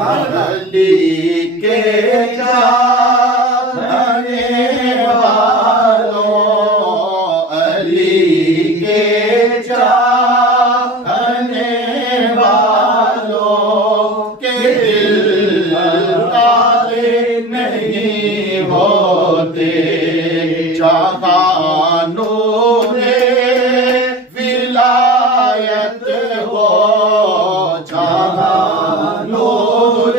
علی کے چاہنے والوں، علی کے چاہنے والوں کے دل کالے نہیں ہوتے، جہاں نور ولایت ہو، جہاں نور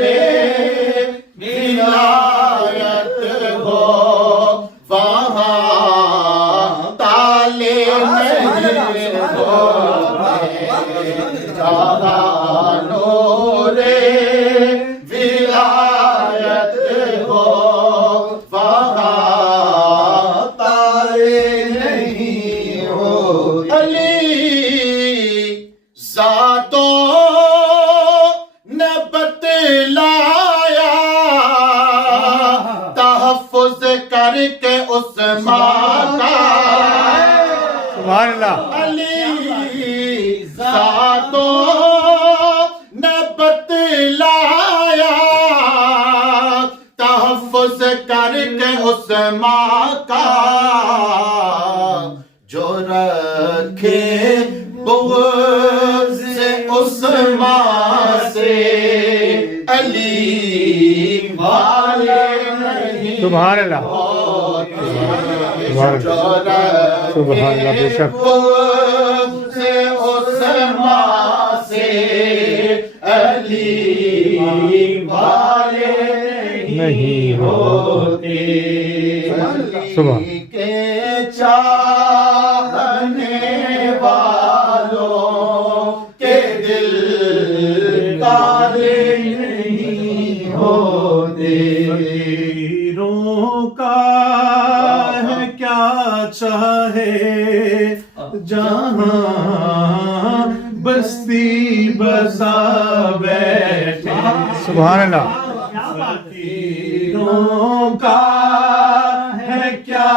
ولایت ہو، وہاں تالے نہیں ہوتے، جہاں نور ولایت ہو، وہاں تالے نہیں ہوتے۔ علی ذاتوں نے بتلایا تحفظ کر کے اس ماں کا، سبحان اللہ۔ علی ذاتوں نے بتلایا تحفظ کر کے اس ماں کا، جو رکھے بغض سے اس ماں سے، علی والے نہیں سبحان اللہ، ہوتے، سبحان جو سبحان اللہ، بے شک۔ بغض سے اس ماں سے، علی والے نہیں ہوتے، سبحان علی کے چاہنے والوں کے دل کالے نہیں ہوتے۔ فقیروں کا ہے کیا چاہے جہاں بستی بسا بیٹھے، سبحان اللہ۔ فقیروں کا ہے کیا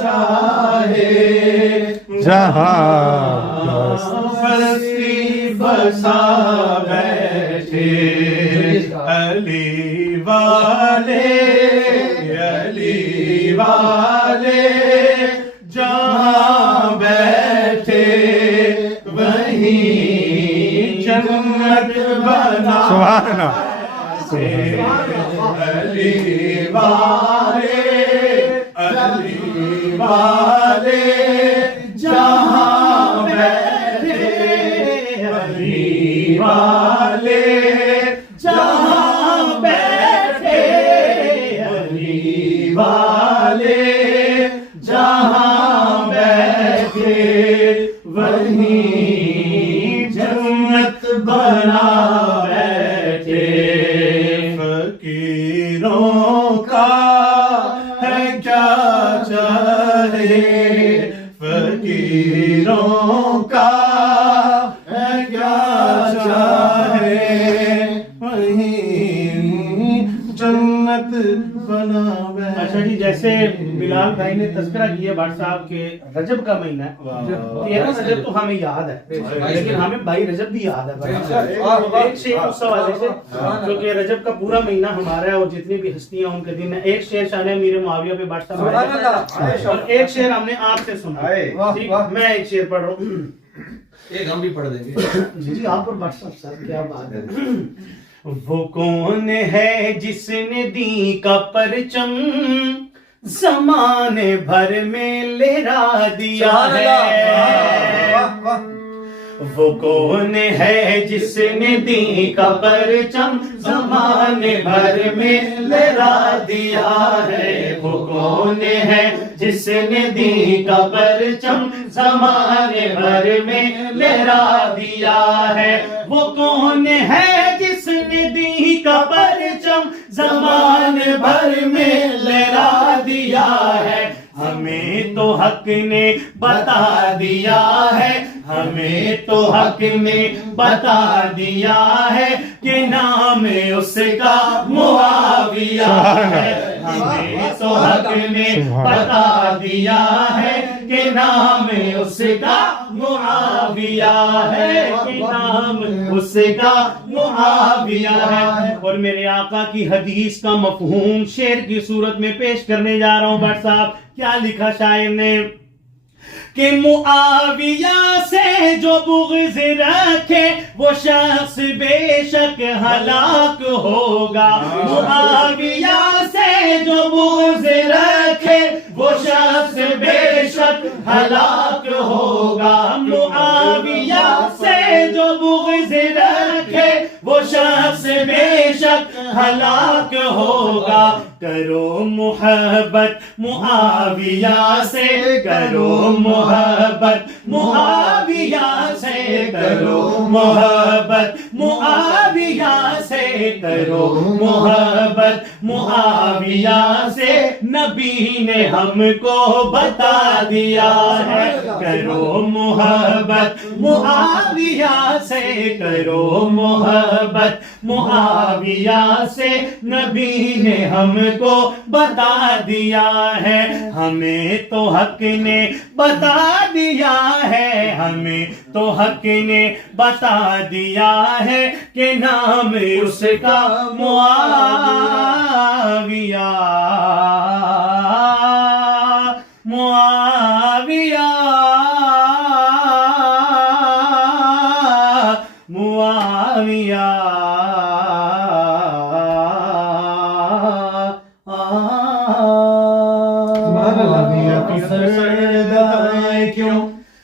چاہے جہاں بستی بسا بیٹھے، علی والے، علی والے جہاں بیٹھے وہیں جنت بنا، سبحان اللہ، علی والے، علی والے جہاں بیٹھے، علی والے جہاں بیٹھے، علی والے جہاں بیٹھے وہیں جنت بنا بیٹھے۔ فقیروں کا ہے کیا چاہے، فقیروں کا ہے کیا چاہے وہیں جنت بنا بیٹھے۔ اچھا جی، جیسے بلال بھائی نے تذکرہ کیا بھٹ صاحب کے رجب کا مہینہ ہے، 13 رجب تو ہمیں یاد ہے، لیکن ہمیں بھائی رجب بھی یاد ہے۔ ایک شعر اس حوالے سے، کیونکہ رجب کا پورا مہینہ ہمارا ہے اور جتنی بھی ہستیاں ان کے دن ہے۔ ایک شعر شان امیر معاویہ پہ بھٹ صاحب نے، اور ایک شعر ہم نے آپ سے سنا۔ ٹھیک، میں ایک شعر پڑھ رہا ہوں، ایک ہم بھی پڑھ دیں گے۔ جی آپ اور بھٹ صاحب کیا بات ہے۔ وہ کون ہے جس نے دین کا پرچم زمانے بھر میں لہرا دیا ہے، وہ کون ہے جس نے دین کا پرچم زمانے بھر میں لہرا دیا ہے، وہ کون ہے جس نے دین کا پرچم زمانے بھر میں لہرا دیا ہے، وہ کون ہے جس نے دین کا پرچم زمانے بھر میں لہرا دیا ہے، ہمیں تو حق نے بتا دیا ہے، ہمیں تو حق نے بتا دیا ہے کہ نام اس کا معاویہ ہے، ہمیں تو حق نے بتا دیا ہے کہ کہ نام اس کا معاویہ ہے، کہ نام اس کا معاویہ ہے۔ اور میرے آقا کی حدیث کا مفہوم شعر کی صورت میں پیش کرنے جا رہا ہوں۔ بٹ صاحب کیا لکھا شاعر نے کہ معاویہ سے جو بغض رکھے وہ شخص بے شک ہلاک ہوگا، معاویہ سے جو بغض رکھے وہ شخص بے شک ہلاک ہوگا، معاویہ سے جو بغض رکھے وہ شخص بے شک ہلاک ہوگا۔ کرو محبت معاویہ سے، کرو محبت معاویہ سے، کرو محبت معاویہ سے، کرو محبت معاویہ سے، نبی نے ہم کو بتا دیا ہے۔ کرو محبت معاویہ سے، کرو محبت معاویہ سے، نبی نے ہم کو بتا دیا ہے۔ ہمیں تو حق نے بتا دیا ہے، ہمیں تو حق نے بتا دیا ہے کہ نام اس کا معاویہ، معاویہ، معاویہ۔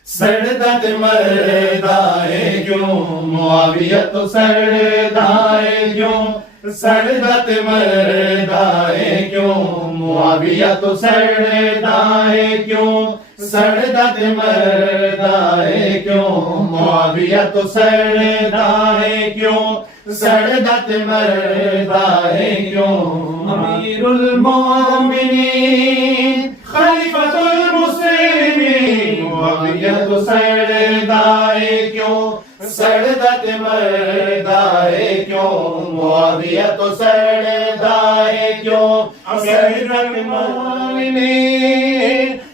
سردت مردائے کیوں معاویہ تو سردائے کیوں، سردت مردائے کیوں معاویہ تو سردائے کیوں، سردت مردائے کیوں معاویہ تو سردائے کیوں، سردت مردائے کیوں۔ امیر المومنین خلیفۃ المسلمین معاویہ تو سردائے کیوں، سردت مردائے کیوں معاویہ تو سردائے کیوں، سردت المومنین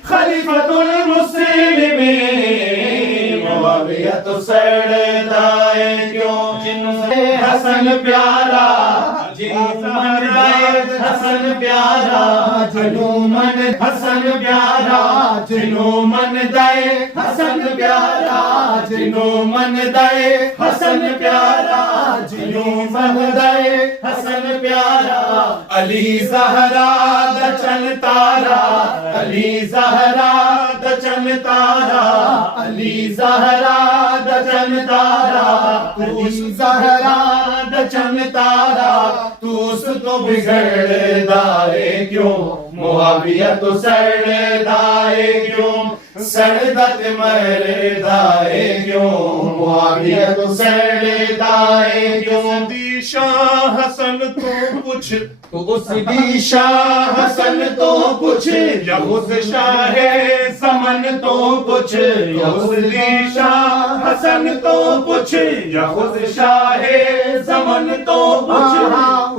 خلیفۃ المسلمین معاویہ تو سردائے کیوں۔ حسن پیارا جنومن حسن پیارا جنومن، حسن پیارا جنومن دے، حسن پیارا جنومن دے، حسن پیارا جنومن دے، حسن پیارا۔ علی زہرا دچن تارا، علی زہرا دچن تارا، علی زہرا دچن تارا، علی زہرا دچن تارا۔ تو اس تو بگڑ دائے کیوں معاویہ تو سردائے کیوں، سردت مردائے کیوں معاویہ تو سردائے کیوں۔ دی شاہ حسن تو کچھ تو اس دی شاہ حسن تو کچھ، یا اس شاہ سمن تو کچھ، یا اس دی شاہ حسن تو کچھ، یا اس شاہ سمن تو کچھ،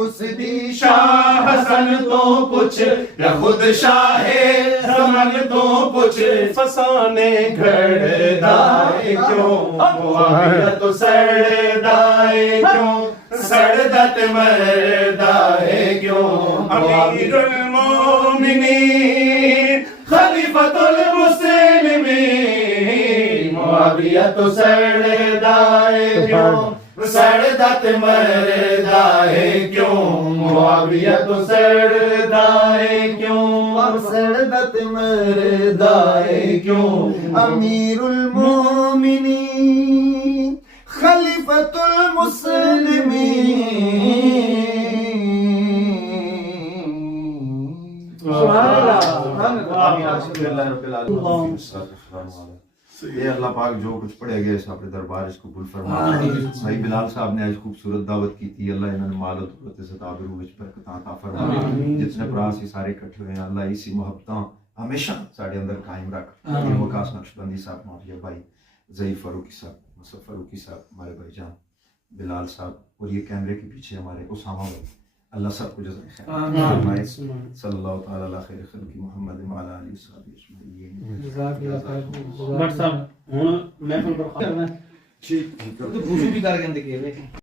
اس دی شاہ حسن تو کچھ، یا خود شاہ سمن تو کچھ۔ فسانے گھڑ دائے کیوں معاویہ تو سردائے کیوں، سردت مردائے کیوں۔ امیر المومنین خلیفۃ المسلمین معاویہ تو سردائے کیوں، سردت مردائے کیوں معاویہ تو سردائے کیوں، سردت مردائے کیوں۔ امیر المومنین خلیفۃ المسلمین۔ سبحان اللہ، سبحان یہ اللہ پاک جو کچھ پڑھے گئے اس اپنے دربار اس قبول فرما۔ بھائی بلال صاحب نے آج خوبصورت دعوت کی تھی، اللہ انہوں نے مال و دولت عزت آبرو وچ برکت عطا فرما۔ جتنے بھرا سی سارے اکٹھے ہوئے ہیں اللہ اسی محبتاں ہمیشہ ساڈے اندر قائم رکھ۔ وقاص نقشبندی صاحب، معاویہ بھائی، ضعیف فاروقی صاحب، مصطفیٰ فاروقی صاحب، ہمارے بھائی جان بلال صاحب، اور یہ کیمرے کے پیچھے ہمارے اسامہ بھائی، اللہ سب کو جزائے خیر فرمائے۔ صلی اللہ تعالی علی خیر خلق محمد وعلی آلہ وصحبہ اجمعین۔ بٹ صاحب ہوں محفل پر تو خوشی بھی کر کے